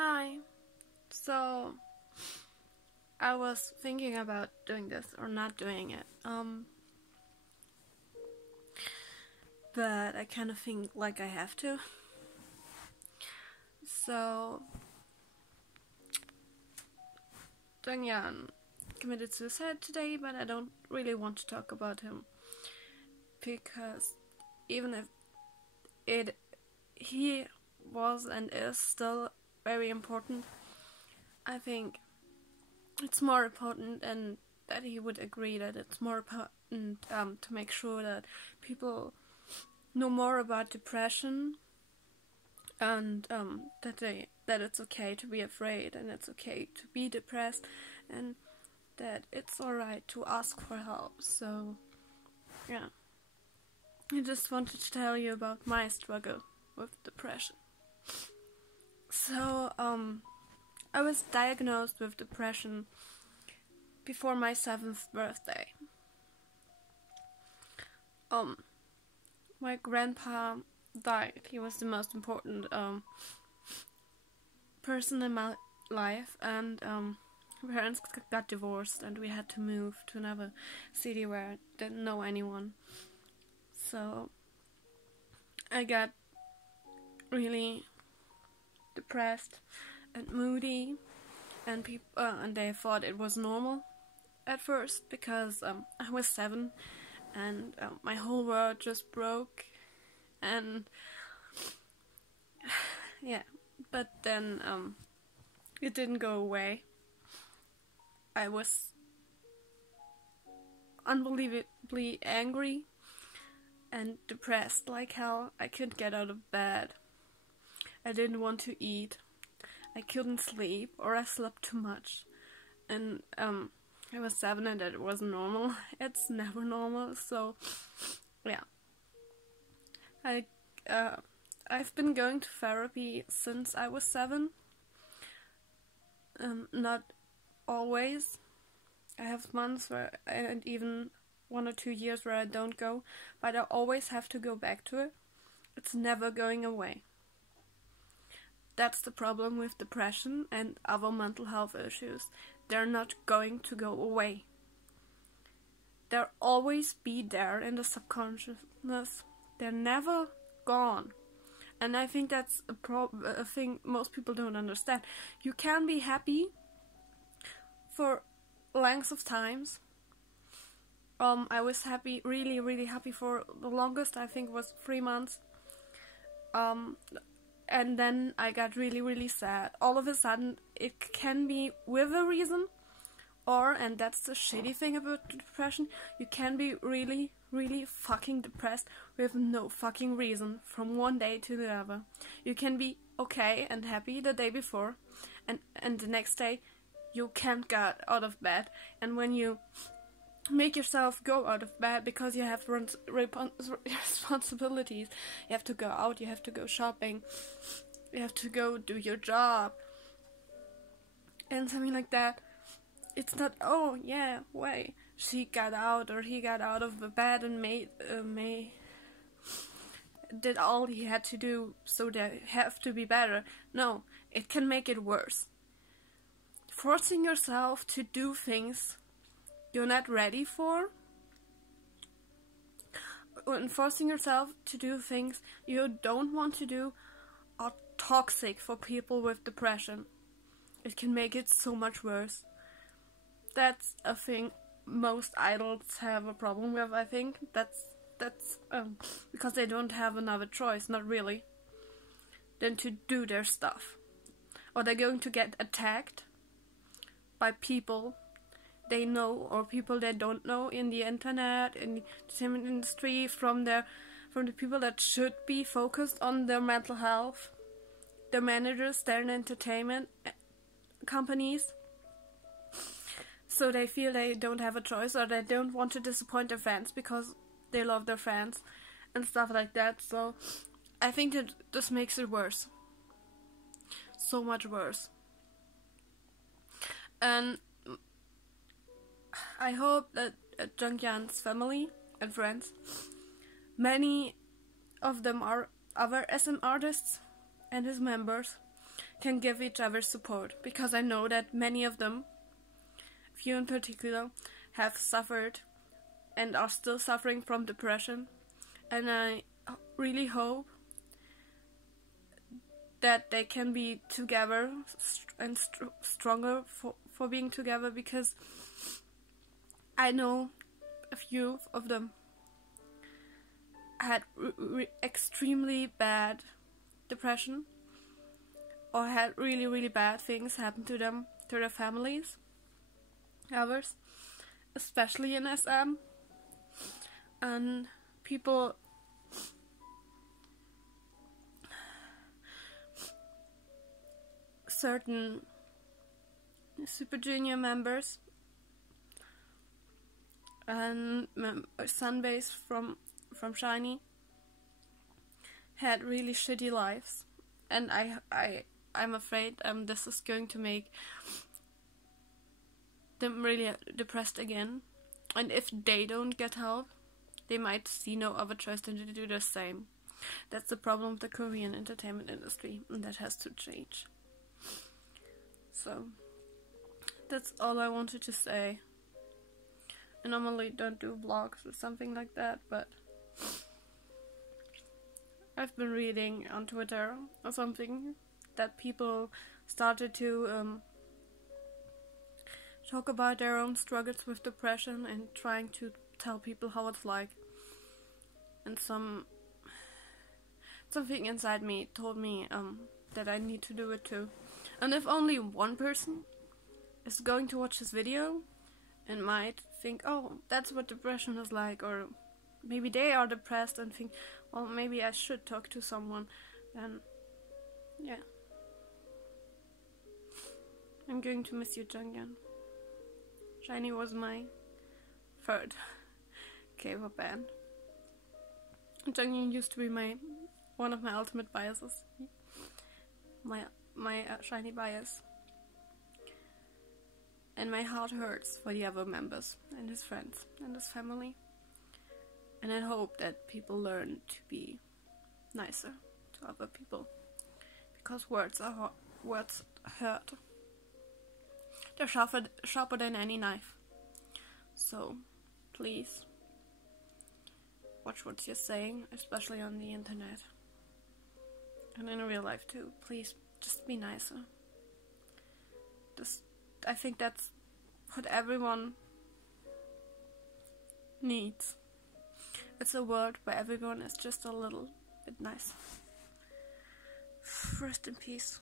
Hi. So I was thinking about doing this or not doing it. But I kind of think like I have to. So Dongyan committed suicide today, but I don't really want to talk about him because even if he was and is still very important, I think it's more important and that he would agree that it's more important to make sure that people know more about depression and that it's okay to be afraid and it's okay to be depressed and that it's alright to ask for help. So yeah, I just wanted to tell you about my struggle with depression. So I was diagnosed with depression before my 7th birthday. My grandpa died. He was the most important person in my life, and my parents got divorced, and we had to move to another city where I didn't know anyone. So I got really depressed and moody, and they thought it was normal at first because I was 7 and my whole world just broke, and yeah, but then it didn't go away. I was unbelievably angry and depressed like hell. I couldn't get out of bed. I didn't want to eat. I couldn't sleep, or I slept too much. And I was 7 and it wasn't normal. It's never normal, so yeah. I've been going to therapy since I was 7. Not always. I have months and even 1 or 2 years where I don't go, but I always have to go back to it. It's never going away. That's the problem with depression and other mental health issues. They're not going to go away. They'll always be there in the subconsciousness. They're never gone. And I think that's a thing most people don't understand. You can be happy for lengths of times. I was happy, really, really happy for the longest, I think was 3 months. And then I got really, really sad. All of a sudden, it can be with a reason, and that's the shitty thing about depression, you can be really, really fucking depressed with no fucking reason from one day to the other. You can be okay and happy the day before, and the next day you can't get out of bed, and when you make yourself go out of bed because you have responsibilities. You have to go out, you have to go shopping, you have to go do your job, and something like that. It's not, oh yeah, wait, she got out or he got out of the bed and did all he had to do, so they have to be better. No, it can make it worse. Forcing yourself to do things you're not ready for, and forcing yourself to do things you don't want to do, are toxic for people with depression. It can make it so much worse. That's a thing most adults have a problem with, I think. That's because they don't have another choice, not really, than to do their stuff. Or they're going to get attacked by people they know or people they don't know in the internet, in the entertainment industry, from the people that should be focused on their mental health, their managers, their entertainment companies. So they feel they don't have a choice, or they don't want to disappoint their fans because they love their fans and stuff like that. So I think that this makes it worse. So much worse. And I hope that Jungyan's family and friends, many of them are other SM artists and his members, can give each other support, because I know that many of them, few in particular, have suffered and are still suffering from depression, and I really hope that they can be together and stronger for being together, because I know a few of them had extremely bad depression, or had really bad things happen to them, to their families, others, especially in SM, and people certain Super Junior members and Sunbase from SHINee had really shitty lives, and I'm afraid this is going to make them really depressed again, and if they don't get help, they might see no other choice than to do the same. That's the problem with the Korean entertainment industry, and that has to change. So that's all I wanted to say. I normally don't do vlogs or something like that, but I've been reading on Twitter or something that people started to talk about their own struggles with depression and trying to tell people how it's like. And something inside me told me that I need to do it too. And if only one person is going to watch this video and might think, oh, that's what depression is like, or maybe they are depressed and think, well, maybe I should talk to someone, then yeah. I'm going to miss you, Junghyun. SHINee was my third K-pop band. Junghyun used to be one of my ultimate biases. My SHINee bias. And my heart hurts for the other members and his friends and his family. And I hope that people learn to be nicer to other people, because words hurt. They're sharper than any knife. So please watch what you're saying, especially on the internet and in real life too. Please just be nicer. I think that's what everyone needs. It's a world where everyone is just a little bit nice. Rest in peace.